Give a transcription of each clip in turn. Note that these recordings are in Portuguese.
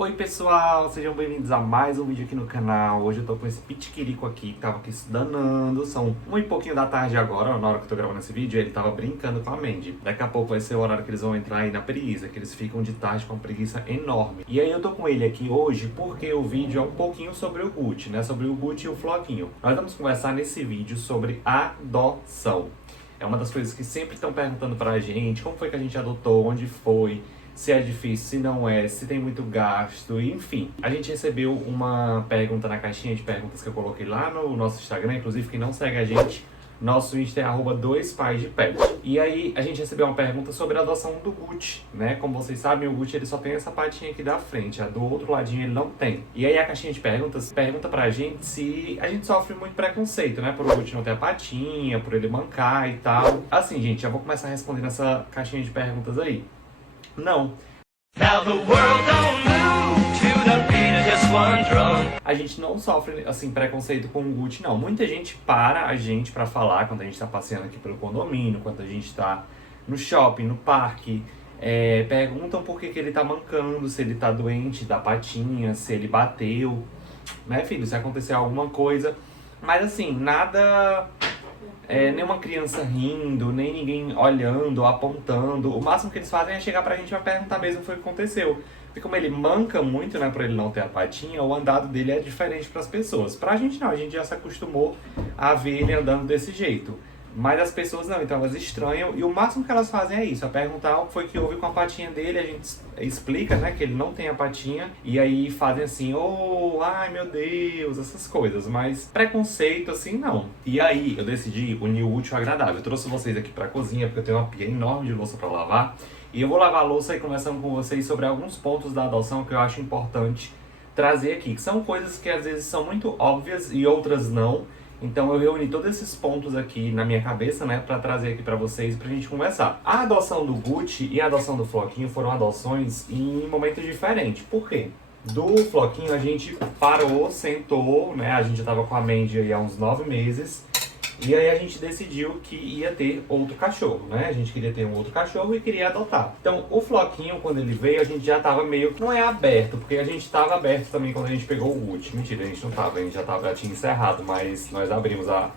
Oi pessoal, sejam bem-vindos a mais um vídeo aqui no canal. Hoje eu tô com esse pitiquirico aqui que tava aqui se danando. São 1 e pouquinho da tarde agora, na hora que eu tô gravando esse vídeo. Ele tava brincando com a Mandy. Daqui a pouco vai ser o horário que eles vão entrar aí na preguiça, que eles ficam de tarde com uma preguiça enorme. E aí eu tô com ele aqui hoje porque o vídeo é um pouquinho sobre o Gucci, né? Sobre o Gucci e o Floquinho. Nós vamos conversar nesse vídeo sobre adoção. É uma das coisas que sempre estão perguntando pra gente, como foi que a gente adotou, onde foi, se é difícil, se não é, se tem muito gasto, enfim. A gente recebeu uma pergunta na caixinha de perguntas que eu coloquei lá no nosso Instagram, inclusive quem não segue a gente, nosso Insta é @2paisdepet. E aí a gente recebeu uma pergunta sobre a adoção do Gucci, né? Como vocês sabem, o Gucci ele só tem essa patinha aqui da frente, a do outro ladinho ele não tem. E aí a caixinha de perguntas pergunta pra gente se a gente sofre muito preconceito, né? Por o Gucci não ter a patinha, por ele mancar e tal. Assim, gente, já vou começar respondendo essa caixinha de perguntas aí. Não. Now the world don't move to the beat of just one drum. A gente não sofre, assim, preconceito com o Gucci, não. Muita gente para a gente pra falar quando a gente tá passeando aqui pelo condomínio, quando a gente tá no shopping, no parque. Perguntam por que ele tá mancando, se ele tá doente da patinha, se ele bateu, né, filho? Se aconteceu alguma coisa. Mas, assim, nada... nenhuma criança rindo, nem ninguém olhando, apontando. O máximo que eles fazem é chegar pra gente pra perguntar mesmo foi o que aconteceu. Porque como ele manca muito, né, por ele não ter a patinha, o andado dele é diferente pras pessoas. Pra gente não, a gente já se acostumou a ver ele andando desse jeito. Mas as pessoas não, então elas estranham e o máximo que elas fazem é isso, é perguntar o que foi que houve com a patinha dele, a gente explica, né, que ele não tem a patinha e aí fazem assim, ai meu Deus, essas coisas, mas preconceito assim não. E aí eu decidi unir o útil ao agradável, eu trouxe vocês aqui pra cozinha porque eu tenho uma pia enorme de louça pra lavar e eu vou lavar a louça e conversando com vocês sobre alguns pontos da adoção que eu acho importante trazer aqui, que são coisas que às vezes são muito óbvias e outras não. Então eu reuni todos esses pontos aqui na minha cabeça, né, pra trazer aqui pra vocês, pra gente conversar. A adoção do Gucci e a adoção do Floquinho foram adoções em momentos diferentes. Por quê? Do Floquinho a gente parou, sentou, né, a gente já tava com a Mandy aí há uns 9 meses. E aí a gente decidiu que ia ter outro cachorro, né? A gente queria ter um outro cachorro e queria adotar. Então, o Floquinho, quando ele veio, a gente já tava meio que... Não é aberto, porque a gente tava aberto também quando a gente pegou o Gucci. Mentira, a gente não tava, a gente já tinha encerrado, mas nós abrimos a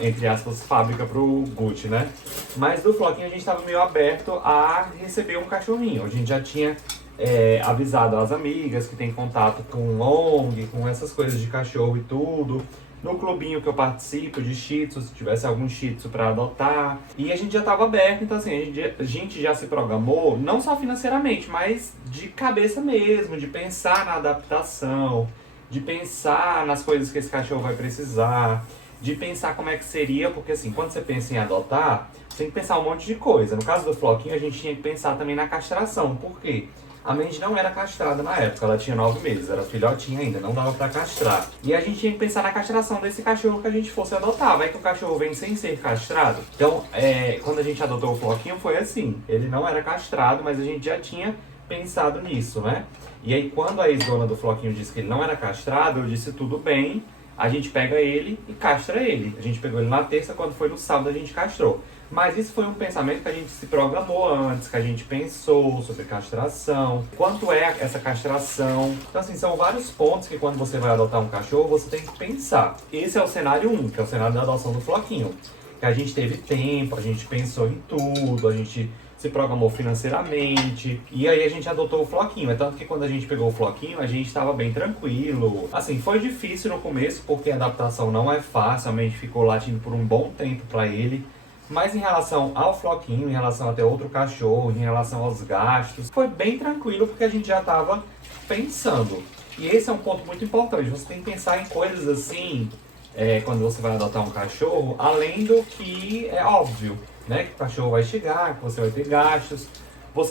entre aspas, fábrica pro Gucci, né? Mas do Floquinho a gente tava meio aberto a receber um cachorrinho. A gente já tinha avisado as amigas que tem contato com ONG, com essas coisas de cachorro e tudo. No clubinho que eu participo de Shih Tzu, se tivesse algum Shih Tzu pra adotar. E a gente já tava aberto, então assim, a gente já se programou, não só financeiramente, mas de cabeça mesmo, de pensar na adaptação, de pensar nas coisas que esse cachorro vai precisar, de pensar como é que seria, porque assim, quando você pensa em adotar, você tem que pensar um monte de coisa. No caso do Floquinho, a gente tinha que pensar também na castração, por quê? A Mandy não era castrada na época, ela tinha 9 meses, era filhotinha ainda, não dava pra castrar. E a gente tinha que pensar na castração desse cachorro que a gente fosse adotar. Vai que o cachorro vem sem ser castrado. Então, quando a gente adotou o Floquinho foi assim, ele não era castrado, mas a gente já tinha pensado nisso, né? E aí quando a ex-dona do Floquinho disse que ele não era castrado, eu disse tudo bem, a gente pega ele e castra ele. A gente pegou ele na terça, quando foi no sábado a gente castrou. Mas isso foi um pensamento que a gente se programou antes, que a gente pensou sobre castração, quanto é essa castração. Então assim, são vários pontos que quando você vai adotar um cachorro, você tem que pensar. Esse é o cenário 1, que é o cenário da adoção do Floquinho. Que a gente teve tempo, a gente pensou em tudo, a gente se programou financeiramente, e aí a gente adotou o Floquinho. É tanto que quando a gente pegou o Floquinho, a gente estava bem tranquilo. Assim, foi difícil no começo, porque a adaptação não é fácil, a mente ficou latindo por um bom tempo para ele. Mas em relação ao Floquinho, em relação a ter outro cachorro, em relação aos gastos, foi bem tranquilo porque a gente já estava pensando. E esse é um ponto muito importante, você tem que pensar em coisas assim, quando você vai adotar um cachorro, além do que é óbvio, né? Que o cachorro vai chegar, que você vai ter gastos.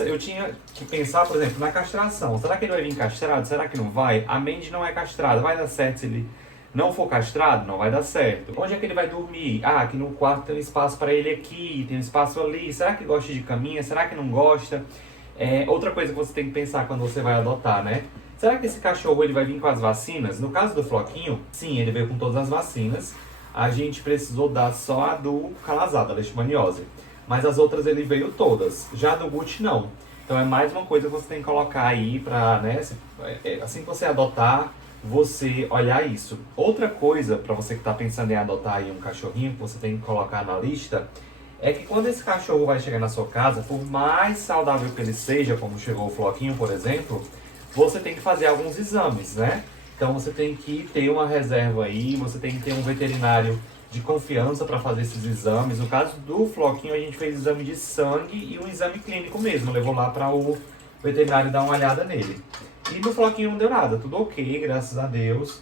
Eu tinha que pensar, por exemplo, na castração. Será que ele vai vir castrado? Será que não vai? A Mandy não é castrada, vai dar certo se ele não for castrado? Não vai dar certo. Onde é que ele vai dormir? Aqui no quarto tem um espaço para ele aqui, tem um espaço ali. Será que gosta de caminha? Será que não gosta? Outra coisa que você tem que pensar quando você vai adotar, né? Será que esse cachorro ele vai vir com as vacinas? No caso do Floquinho, sim, ele veio com todas as vacinas. A gente precisou dar só a do calazada, a leishmaniose. Mas as outras ele veio todas. Já do Gucci, não. Então é mais uma coisa que você tem que colocar aí pra, né, assim que você adotar, você olhar isso. Outra coisa, para você que está pensando em adotar aí um cachorrinho, que você tem que colocar na lista, é que quando esse cachorro vai chegar na sua casa, por mais saudável que ele seja, como chegou o Floquinho, por exemplo, você tem que fazer alguns exames, né? Então você tem que ter uma reserva aí, você tem que ter um veterinário de confiança para fazer esses exames. No caso do Floquinho, a gente fez exame de sangue e um exame clínico mesmo, levou lá para o veterinário dar uma olhada nele. E no Floquinho não deu nada, tudo ok, graças a Deus.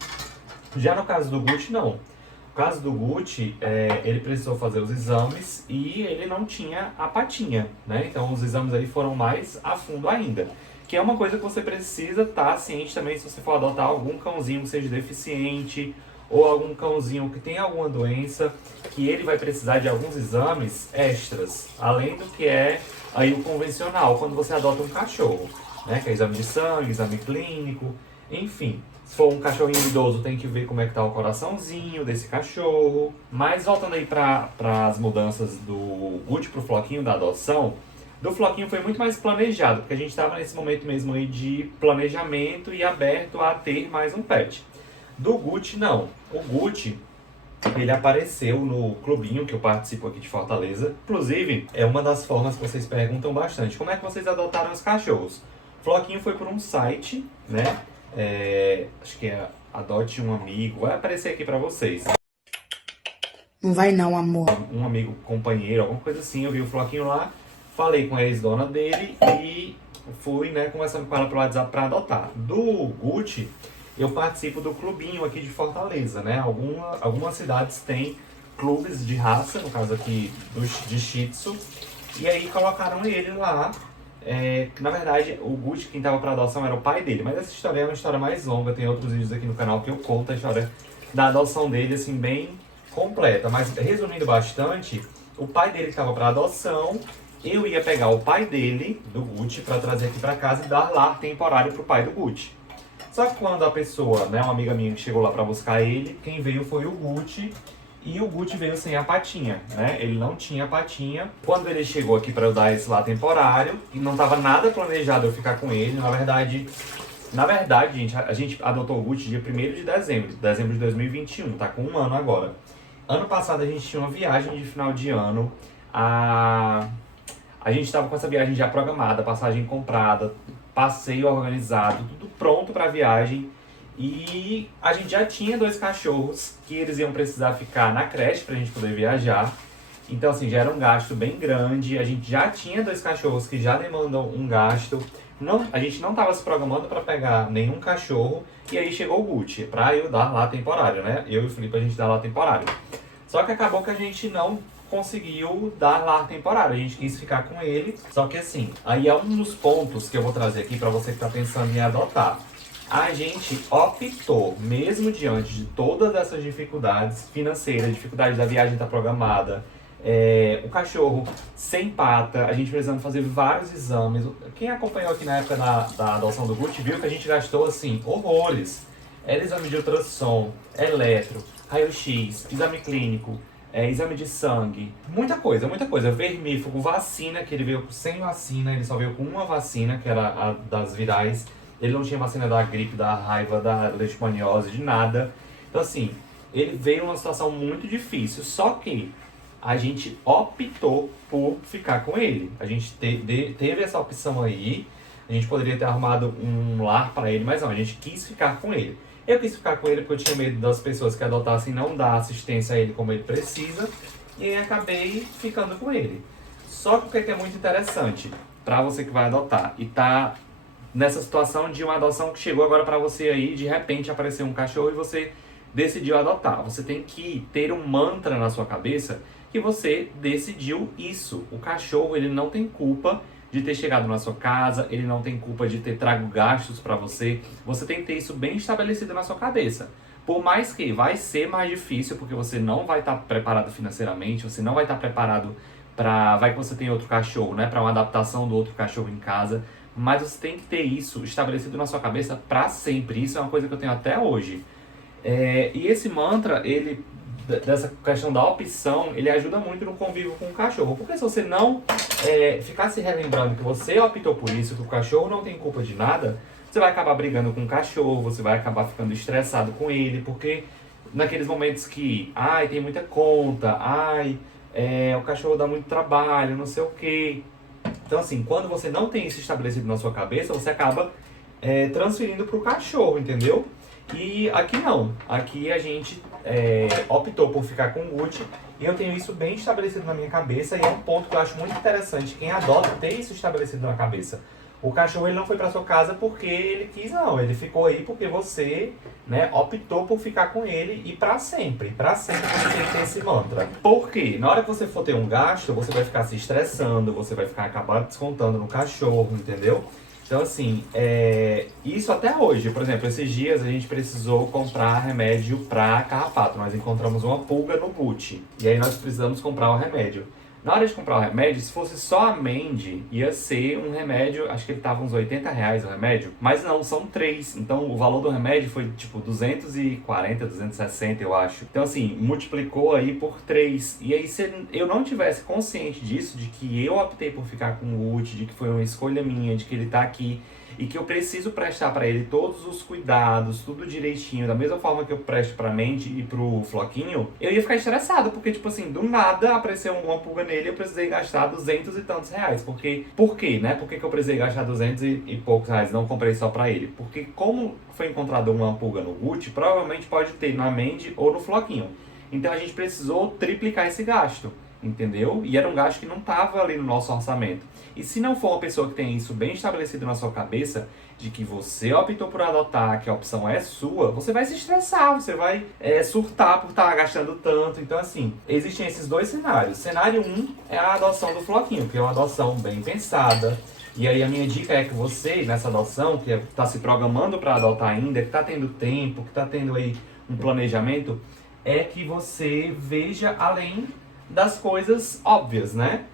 Já no caso do Gucci, não. No caso do Gucci, ele precisou fazer os exames e ele não tinha a patinha, né? Então os exames aí foram mais a fundo ainda. Que é uma coisa que você precisa estar ciente também se você for adotar algum cãozinho que seja deficiente ou algum cãozinho que tem alguma doença, que ele vai precisar de alguns exames extras, além do que é aí o convencional, quando você adota um cachorro, né? Que é exame de sangue, exame clínico, enfim. Se for um cachorrinho idoso, tem que ver como é que tá o coraçãozinho desse cachorro. Mas voltando aí para as mudanças do Gucci pro Floquinho da adoção, do Floquinho foi muito mais planejado, porque a gente estava nesse momento mesmo aí de planejamento e aberto a ter mais um pet. Do Gucci, não. O Gucci, ele apareceu no clubinho que eu participo aqui de Fortaleza. Inclusive, é uma das formas que vocês perguntam bastante. Como é que vocês adotaram os cachorros? Floquinho foi por um site, né? Acho que é Adote um Amigo. Vai aparecer aqui pra vocês. Não vai não, amor. Um amigo, companheiro, alguma coisa assim. Eu vi o Floquinho lá, falei com a ex-dona dele e fui, né, conversando com ela pelo WhatsApp pra adotar. Do Gucci, eu participo do clubinho aqui de Fortaleza, né? Algumas cidades têm clubes de raça, no caso aqui de Shih Tzu, e aí colocaram ele lá. Na verdade, o Gucci, quem estava para adoção era o pai dele, mas essa história é uma história mais longa, tem outros vídeos aqui no canal que eu conto a história da adoção dele, assim, bem completa. Mas resumindo bastante, o pai dele estava para adoção, eu ia pegar o pai dele, do Gucci, para trazer aqui para casa e dar lar temporário pro pai do Gucci. Só que quando a pessoa, né, uma amiga minha que chegou lá para buscar ele, quem veio foi o Gucci. E o Gucci veio sem a patinha, né? Ele não tinha patinha. Quando ele chegou aqui para eu dar esse lá temporário, e não estava nada planejado eu ficar com ele, na verdade, gente, a gente adotou o Gucci dia 1º de dezembro de 2021, tá com um ano agora. Ano passado a gente tinha uma viagem de final de ano, a gente estava com essa viagem já programada, passagem comprada, passeio organizado, tudo pronto para a viagem. E a gente já tinha 2 cachorros que eles iam precisar ficar na creche pra gente poder viajar. Então assim, já era um gasto bem grande. A gente já tinha 2 cachorros que já demandam um gasto. A gente não estava se programando para pegar nenhum cachorro. E aí chegou o Gucci pra eu dar lá temporário, né? Eu e o Felipe a gente dá lá temporário. Só que acabou que a gente não conseguiu dar lá temporário. A gente quis ficar com ele. Só que assim, aí é um dos pontos que eu vou trazer aqui para você que tá pensando em adotar. A gente optou, mesmo diante de todas essas dificuldades financeiras, dificuldade da viagem estar programada, o cachorro sem pata, a gente precisando fazer vários exames. Quem acompanhou aqui na época da adoção do Gucci viu que a gente gastou, assim, horrores. Era exame de ultrassom, eletro, raio-x, exame clínico, exame de sangue, muita coisa, vermífugo, vacina, que ele veio sem vacina, ele só veio com uma vacina, que era a das virais. Ele não tinha vacina da gripe, da raiva, da leishmaniose, de nada. Então assim, ele veio numa situação muito difícil, só que a gente optou por ficar com ele. A gente teve essa opção aí, a gente poderia ter arrumado um lar para ele, mas não, a gente quis ficar com ele. Eu quis ficar com ele porque eu tinha medo das pessoas que adotassem não dar assistência a ele como ele precisa, e aí acabei ficando com ele. Só que o que é muito interessante para você que vai adotar e tá nessa situação de uma adoção que chegou agora para você aí, de repente apareceu um cachorro e você decidiu adotar. Você tem que ter um mantra na sua cabeça que você decidiu isso. O cachorro, ele não tem culpa de ter chegado na sua casa, ele não tem culpa de ter trago gastos para você. Você tem que ter isso bem estabelecido na sua cabeça. Por mais que vai ser mais difícil, porque você não vai estar preparado financeiramente, você não vai estar preparado para... Vai que você tem outro cachorro, né? Para uma adaptação do outro cachorro em casa. Mas você tem que ter isso estabelecido na sua cabeça para sempre. Isso é uma coisa que eu tenho até hoje. E esse mantra, ele dessa questão da opção, ele ajuda muito no convívio com o cachorro. Porque se você não ficar se relembrando que você optou por isso, que o cachorro não tem culpa de nada, você vai acabar brigando com o cachorro, você vai acabar ficando estressado com ele, porque naqueles momentos que, ai, tem muita conta, ai, o cachorro dá muito trabalho, não sei o quê. Então, assim, quando você não tem isso estabelecido na sua cabeça, você acaba transferindo para o cachorro, entendeu? E aqui não. Aqui a gente optou por ficar com o Gucci e eu tenho isso bem estabelecido na minha cabeça e é um ponto que eu acho muito interessante quem adota ter isso estabelecido na cabeça. O cachorro ele não foi para sua casa porque ele quis, não. Ele ficou aí porque você, né, optou por ficar com ele e para sempre. Para sempre você tem que ter esse mantra. Por quê? Na hora que você for ter um gasto, você vai ficar se estressando, você vai ficar acabar descontando no cachorro, entendeu? Então, assim, isso até hoje. Por exemplo, esses dias a gente precisou comprar remédio para carrapato. Nós encontramos uma pulga no Gucci. E aí nós precisamos comprar o remédio. Na hora de comprar o remédio, se fosse só a Mandy, ia ser um remédio, acho que ele tava uns R$80 o remédio, mas não, são 3. Então o valor do remédio foi tipo 240, 260, eu acho. Então assim, multiplicou aí por 3. E aí se eu não tivesse consciente disso, de que eu optei por ficar com o Gucci, de que foi uma escolha minha, de que ele tá aqui, e que eu preciso prestar para ele todos os cuidados, tudo direitinho, da mesma forma que eu presto pra Mandy e pro Floquinho, eu ia ficar estressado, porque, tipo assim, do nada apareceu uma pulga nele e eu precisei gastar 200 e tantos reais. Por quê, né? Por que eu precisei gastar 200 e poucos reais? Não comprei só pra ele. Porque como foi encontrada uma pulga no Gucci, provavelmente pode ter na Mandy ou no Floquinho. Então a gente precisou triplicar esse gasto, entendeu? E era um gasto que não estava ali no nosso orçamento. E se não for uma pessoa que tem isso bem estabelecido na sua cabeça, de que você optou por adotar, que a opção é sua, você vai se estressar, você vai surtar por estar gastando tanto. Então, assim, existem esses dois cenários. Cenário 1 é a adoção do Floquinho, que é uma adoção bem pensada. E aí a minha dica é que você, nessa adoção, que está se programando para adotar ainda, que está tendo tempo, que está tendo aí um planejamento, é que você veja além das coisas óbvias, né?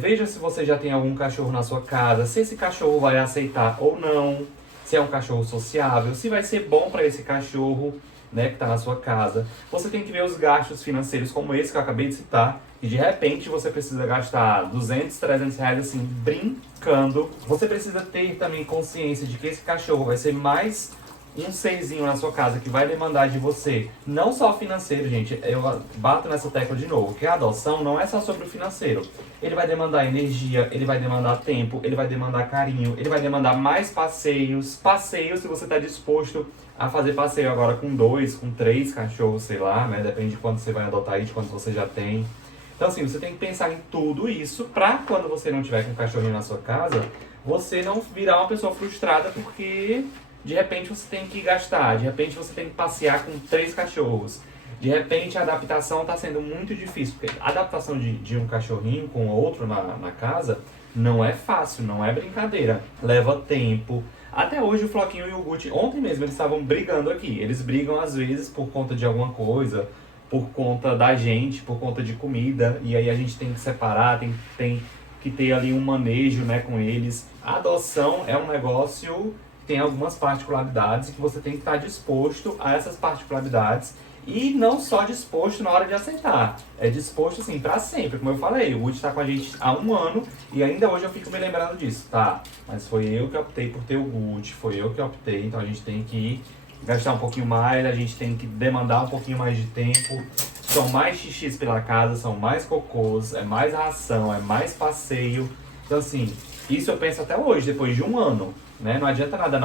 Veja se você já tem algum cachorro na sua casa, se esse cachorro vai aceitar ou não, se é um cachorro sociável, se vai ser bom para esse cachorro, né, que está na sua casa. Você tem que ver os gastos financeiros como esse que eu acabei de citar, e de repente você precisa gastar 200, 300 reais assim, brincando. Você precisa ter também consciência de que esse cachorro vai ser mais um serzinho na sua casa que vai demandar de você, não só financeiro, gente, eu bato nessa tecla de novo, que a adoção não é só sobre o financeiro. Ele vai demandar energia, ele vai demandar tempo, ele vai demandar carinho, ele vai demandar mais passeios, se você está disposto a fazer passeio agora com 2, com 3 cachorros, sei lá, né, depende de quando você vai adotar e de quando você já tem. Então assim, você tem que pensar em tudo isso pra quando você não tiver com um cachorrinho na sua casa, você não virar uma pessoa frustrada porque de repente você tem que gastar, de repente você tem que passear com 3 cachorros. De repente a adaptação está sendo muito difícil, porque a adaptação de um cachorrinho com outro na casa não é fácil, não é brincadeira. Leva tempo. Até hoje o Floquinho e o Gucci, ontem mesmo eles estavam brigando aqui. Eles brigam às vezes por conta de alguma coisa, por conta da gente, por conta de comida. E aí a gente tem que separar, tem que ter ali um manejo, né, com eles. A adoção é um negócio... tem algumas particularidades que você tem que estar disposto a essas particularidades e não só disposto na hora de aceitar, é disposto assim para sempre, como eu falei, o Gucci está com a gente há 1 ano e ainda hoje eu fico me lembrando disso, tá? Mas foi eu que optei por ter o Gucci, foi eu que optei, então a gente tem que gastar um pouquinho mais, a gente tem que demandar um pouquinho mais de tempo, são mais xixis pela casa, são mais cocôs, é mais ração, é mais passeio, então assim, isso eu penso até hoje, depois de 1 ano. Né? Não adianta nada,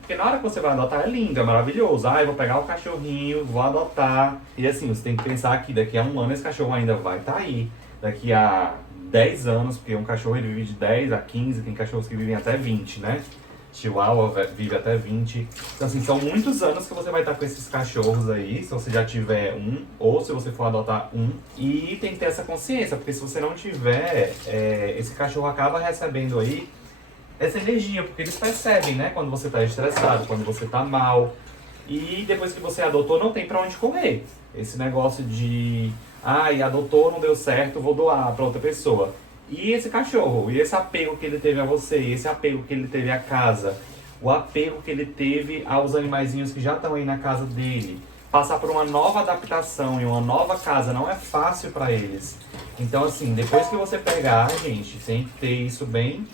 porque na hora que você vai adotar é lindo, é maravilhoso. Eu vou pegar o cachorrinho, vou adotar. E assim, você tem que pensar que daqui a 1 ano esse cachorro ainda vai estar aí. Daqui a 10 anos, porque um cachorro ele vive de 10 a 15, tem cachorros que vivem até 20, né? Chihuahua vive até 20. Então assim, são muitos anos que você vai estar com esses cachorros aí, se você já tiver um, ou se você for adotar um. E tem que ter essa consciência, porque se você não tiver, esse cachorro acaba recebendo aí essa energia, porque eles percebem, né, quando você tá estressado, quando você tá mal. E depois que você adotou, não tem pra onde correr. Esse negócio de, adotou, não deu certo, vou doar pra outra pessoa. E esse cachorro, e esse apego que ele teve a você, esse apego que ele teve à casa, o apego que ele teve aos animaizinhos que já estão aí na casa dele. passar por uma nova adaptação em uma nova casa não é fácil para eles. Então, assim, depois que você pegar, gente, tem que ter isso bem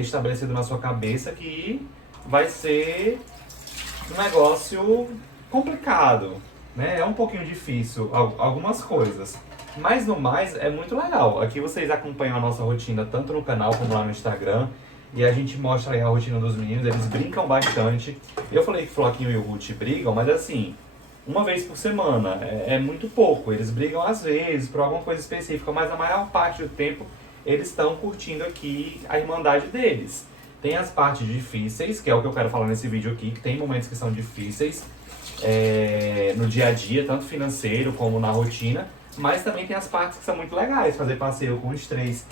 estabelecido na sua cabeça que vai ser um negócio complicado, né? É um pouquinho difícil algumas coisas. Mas no mais é muito legal. Aqui vocês acompanham a nossa rotina tanto no canal como lá no Instagram. E a gente mostra aí a rotina dos meninos, eles brincam bastante. Eu falei que Floquinho e o Ruth brigam, mas assim, uma vez por semana, é muito pouco. Eles brigam às vezes por alguma coisa específica, mas a maior parte do tempo eles estão curtindo aqui a irmandade deles. Tem as partes difíceis, que é o que eu quero falar nesse vídeo aqui, que tem momentos que são difíceis no dia a dia, tanto financeiro como na rotina, mas também tem as partes que são muito legais, fazer passeio com os três.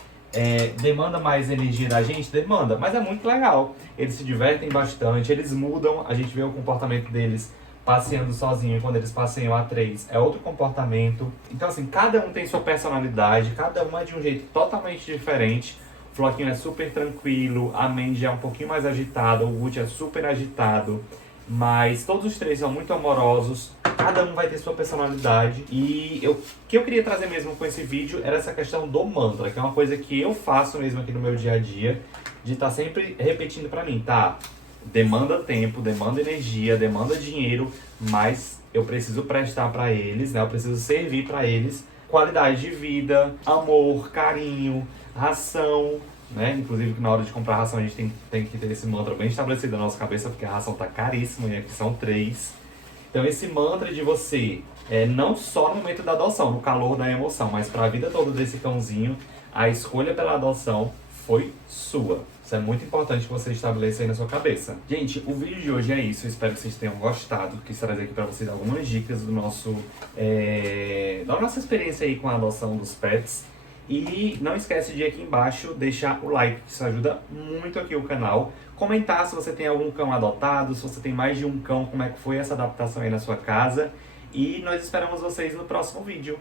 Demanda mais energia da gente? Demanda, mas é muito legal. Eles se divertem bastante, eles mudam, a gente vê o comportamento deles passeando sozinho, e quando eles passeiam a três é outro comportamento. Então assim, cada um tem sua personalidade, cada um é de um jeito totalmente diferente. O Floquinho é super tranquilo, a Mandy é um pouquinho mais agitada, o Gucci é super agitado, mas todos os três são muito amorosos, cada um vai ter sua personalidade. E o que eu queria trazer mesmo com esse vídeo era essa questão do mantra, que é uma coisa que eu faço mesmo aqui no meu dia a dia, de estar sempre repetindo pra mim, tá? Demanda tempo, demanda energia, demanda dinheiro, mas eu preciso prestar pra eles, né? Eu preciso servir pra eles qualidade de vida, amor, carinho, ração, né? Inclusive que na hora de comprar ração a gente tem que ter esse mantra bem estabelecido na nossa cabeça, porque a ração tá caríssima e aqui são 3. Então esse mantra de você, não só no momento da adoção, no calor da emoção, mas para a vida toda desse cãozinho, a escolha pela adoção foi sua. Isso é muito importante que você estabeleça aí na sua cabeça. Gente, o vídeo de hoje é isso. Eu espero que vocês tenham gostado. Quis trazer aqui para vocês algumas dicas do da nossa experiência aí com a adoção dos pets. E não esquece de aqui embaixo deixar o like, que isso ajuda muito aqui o canal. Comentar se você tem algum cão adotado, se você tem mais de um cão, como é que foi essa adaptação aí na sua casa. E nós esperamos vocês no próximo vídeo.